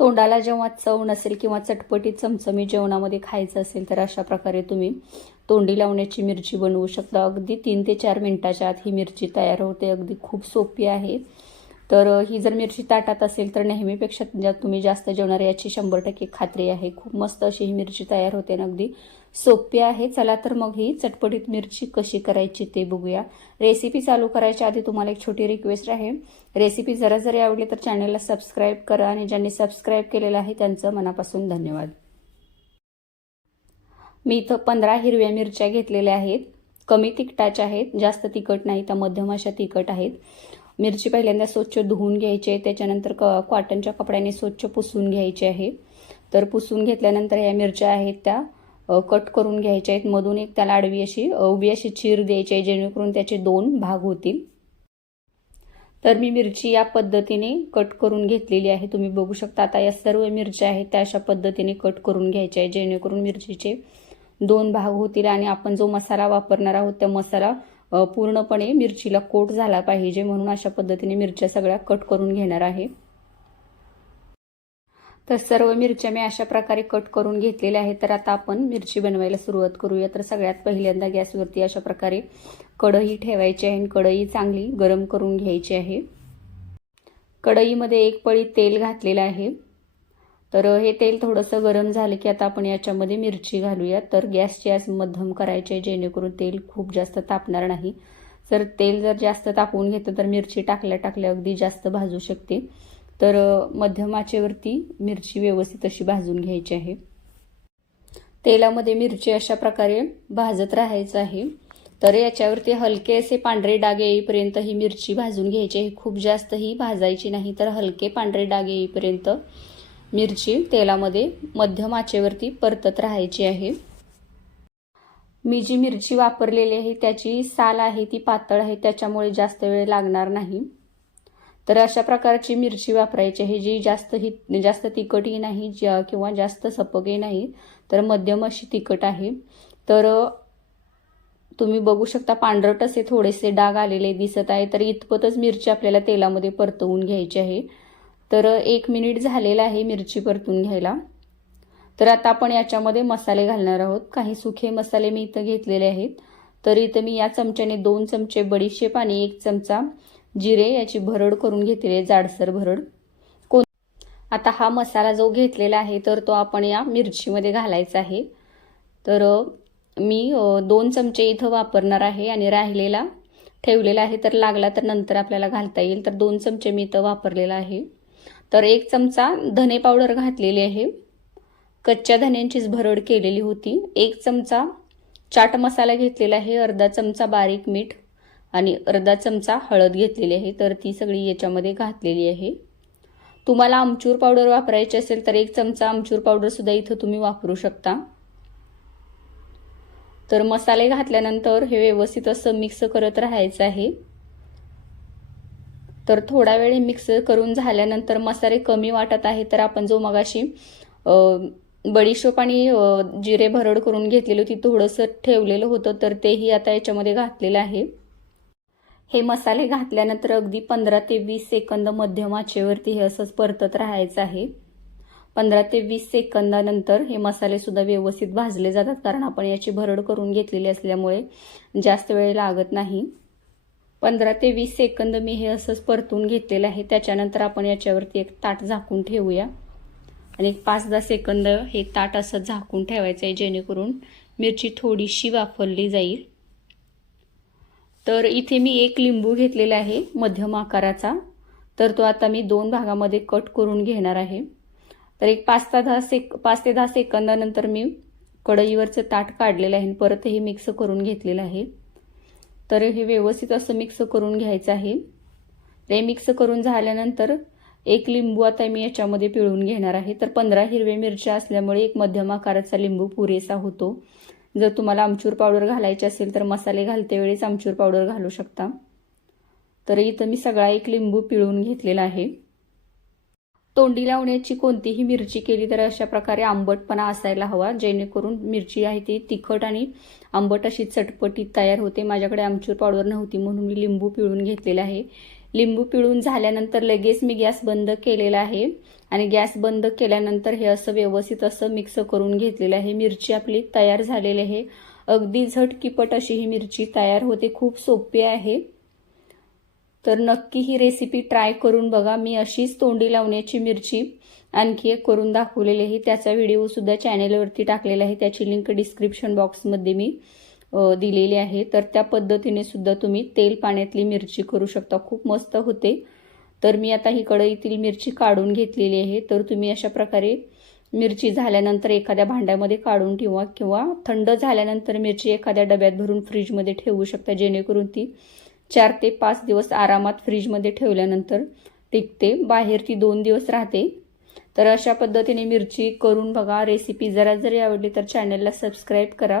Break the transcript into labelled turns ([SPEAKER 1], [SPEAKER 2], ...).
[SPEAKER 1] तोंडाला जेव्हा चव नसेल किंवा चटपटीत चमचमी जेवणामध्ये खायचं असेल तर अशा प्रकारे तुम्ही तोंडी लावण्याची मिरची बनवू शकता. अगदी तीन ते चार मिनटाच्या आत ही मिरची तयार होते. अगदी खूप सोपी आहे. तर ही जर मिरची ताटात असेल तर नेहमीपेक्षा तुम्ही जास्त जेवणार याची शंभर टक्के खात्री आहे. खूप मस्त अशी ही मिरची तयार होते आणि अगदी सोपी आहे. चला तर मग ही चटपटीत मिरची कशी करायची ते बघूया. रेसिपी चालू करायच्या आधी तुम्हाला एक छोटी रिक्वेस्ट आहे. रेसिपी जरा जरी आवडली तर चॅनलला सबस्क्राईब करा आणि ज्यांनी सबस्क्राईब केलेलं आहे त्यांचं मनापासून धन्यवाद. मी इथं पंधरा हिरव्या मिरच्या घेतलेल्या आहेत. कमी तिखटाच्या आहेत. जास्त तिखट नाही त्या मध्यम अशा तिखट आहेत. मिरची पहिल्यांदा स्वच्छ धुवून घ्यायची आहे. त्याच्यानंतर क कॉटनच्या कपड्याने स्वच्छ पुसून घ्यायची आहे. तर पुसून घेतल्यानंतर या मिरच्या आहेत त्या. कट करून घ्यायच्या आहेत. मधून एक त्याला आडवी अशी उभी अशी चीर द्यायची आहे जेणेकरून त्याचे दोन भाग होतील. तर मी मिरची या पद्धतीने कट करून घेतलेली आहे. तुम्ही बघू शकता आता या सर्व मिरच्या आहेत त्या अशा पद्धतीने कट करून घ्यायच्या आहे जेणेकरून मिरचीचे दोन भाग होतील आणि आपण जो मसाला वापरणार आहोत त्या मसाला पूर्णपणे मिरचीला कोट झाला पाहिजे म्हणून अशा पद्धतीने मिरच्या सगळ्या कट करून घेणार आहे. तर सर्व मिरच्या मी अशा प्रकारे कट करून घेतलेल्या आहेत. तर आता आपण मिरची बनवायला सुरुवात करूया. तर सगळ्यात पहिल्यांदा गॅसवरती अशा प्रकारे कढई ठेवायची आहे आणि कढई चांगली गरम करून घ्यायची आहे. कढईमध्ये एक पळी तेल घातलेलं आहे. तर हे तेल थोडंसं गरम झालं की आता आपण याच्यामध्ये मिरची घालूया. तर गॅसची आज मध्यम करायची आहे जेणेकरून तेल खूप जास्त तापणार नाही. जर तेल जर जास्त तापवून घेतं तर मिरची टाकल्या टाकल्या अगदी जास्त भाजू शकते. तर मध्यम आचेवरती मिरची व्यवस्थित अशी भाजून घ्यायची आहे. तेलामध्ये मिरची अशा प्रकारे भाजत राहायचं आहे. तर याच्यावरती हलके असे पांढरे डाग येईपर्यंत ही मिरची भाजून घ्यायची आहे. खूप जास्त ही भाजायची नाही तर हलके पांढरे डाग येईपर्यंत मिरची तेलामध्ये मध्यम आचेवरती परतत राहायची आहे. मी जी मिरची वापरलेली आहे त्याची साल आहे ती पातळ आहे त्याच्यामुळे जास्त वेळ लागणार नाही. तर अशा प्रकारची मिरची वापरायची आहे. जी जास्त ही जास्त तिखटही नाही ज्या किंवा जास्त सपकही नाही तर मध्यम अशी तिखट आहे. तर तुम्ही बघू शकता पांढरट असे थोडेसे डाग आलेले दिसत आहे. तर इतपतच मिरची आपल्याला तेलामध्ये परतवून घ्यायची आहे. तर एक मिनिट झालेला आहे मिरची परतून घ्यायला. तर आता आपण याच्यामध्ये मसाले घालणार आहोत. काही सुखे मसाले मी इथं घेतलेले आहेत. तर इथं मी या चमच्याने दोन चमचे बडीशेप आणि एक चमचा जिरे याची भरड करून घेतलेली आहे जाडसर भरड. कोण आता हा मसाला जो घेतलेला आहे तर तो आपण या मिरचीमध्ये घालायचा आहे. तर मी दोन चमचे इथं वापरणार आहे आणि राहिलेला ठेवलेला आहे. तर लागला तर नंतर आपल्याला घालता येईल. तर दोन चमचे मी इथं वापरलेला आहे. तर एक चमचा धने पावडर घातलेली आहे. कच्च्या धन्यांचीच भरड केलेली होती. एक चमचा चाट मसाला घेतलेला आहे. अर्धा चमचा बारीक मीठ. आणि अर्धा चमचा हळद घेतलेली आहे. तर ती सगळी याच्यामध्ये घातलेली आहे. तुम्हाला आमचूर पावडर वापरायची असेल तर एक चमचा आमचूर पावडरसुद्धा इथं तुम्ही वापरू शकता. तर मसाले घातल्यानंतर हे व्यवस्थित असं मिक्स करत राहायचं आहे. तर थोडा वेळ मिक्स करून झाल्यानंतर मसाले कमी वाटत आहे तर आपण जो मगाशी बडीशोप आणि जिरे भरड करून घेतलेली होती थोडंसं ठेवलेलं होतं तर तेही आता याच्यामध्ये घातलेलं आहे. हे मसाले घातल्यानंतर अगदी पंधरा ते वीस सेकंद मध्यम आचेवरती हे असंच परतत राहायचं आहे. पंधरा ते वीस सेकंदानंतर हे मसाले सुद्धा व्यवस्थित भाजले जातात कारण आपण याची भरड करून घेतलेली असल्यामुळे जास्त वेळ लागत नाही. पंधरा ते वीस सेकंद मी हे असंच परतून घेतलेलं आहे. त्याच्यानंतर आपण याच्यावरती एक ताट झाकून ठेवूया. आणि एक पाच दहा सेकंद हे ताट असं झाकून ठेवायचं आहे जेणेकरून मिरची थोडीशी वाफरली जाईल. तर इथे मी एक लिंबू घेतलेला आहे मध्यम आकाराचा. तर तो आता मी दोन भागामध्ये कट करून घेणार आहे. तर एक पाच ते दहा सेक पाच ते दहा सेकंदानंतर मी कढईवरचं ताट काढलेलं आहे परत हे मिक्स करून घेतलेलं आहे. तर हे व्यवस्थित असं मिक्स करून घ्यायचं आहे. ते मिक्स करून झाल्यानंतर एक लिंबू आता मी याच्यामध्ये पिळून घेणार आहे. तर पंधरा हिरव्या मिरच्या असल्यामुळे एक मध्यम आकाराचा लिंबू पुरेसा होतो. जर तुम्हाला आमचूर पावडर घालायची असेल तर मसाले घालते वेळेस आमचूर पावडर घालू शकता. तर इथं मी सगळा एक लिंबू पिळून घेतलेला आहे. तोंडी लावण्याची कोणतीही मिरची केली तर अशा प्रकारे आंबटपणा असायला हवा जेणेकरून मिरची आहे ती तिखट आणि आंबट अशी चटपटीत तयार होते. माझ्याकडे आमचूर पावडर नव्हती म्हणून मी लिंबू पिळून घेतलेला आहे. लिंबू पिळून झाल्यानंतर लगेच मी गॅस बंद केलेला आहे. आणि गॅस बंद केल्यानंतर हे असं व्यवस्थित असं मिक्स करून घेतलेलं आहे. मिरची आपली तयार झालेली आहे. अगदी झटकिपट अशी ही मिरची तयार होते. खूप सोपी आहे. तर नक्की ही रेसिपी ट्राय करून बघा. मी अशीच तोंडी लावण्याची मिरची आणखी एक करून दाखवलेली आहे. त्याचा व्हिडिओ सुद्धा चॅनेलवरती टाकलेला आहे. त्याची लिंक डिस्क्रिप्शन बॉक्समध्ये मी. दिलेली आहे. तर त्या पद्धतीने सुद्धा तुम्ही तेल पाण्यातली मिरची करू शकता. खूप मस्त होते. तर मी आता ही कढईतील मिरची काढून घेतलेली आहे. तर तुम्ही अशा प्रकारे मिरची झाल्यानंतर एखाद्या भांड्यामध्ये काढून ठेवा किंवा थंड झाल्यानंतर मिरची एखाद्या डब्यात भरून फ्रीजमध्ये ठेवू शकता. जेणेकरून ती चार ते पाच दिवस आरामात फ्रीजमध्ये ठेवल्यानंतर टिकते बाहेर ती दोन दिवस राहते. तर अशा पद्धतीने मिरची करून बघा. रेसिपी जरा जरी आवडली तर चॅनलला सबस्क्राईब करा.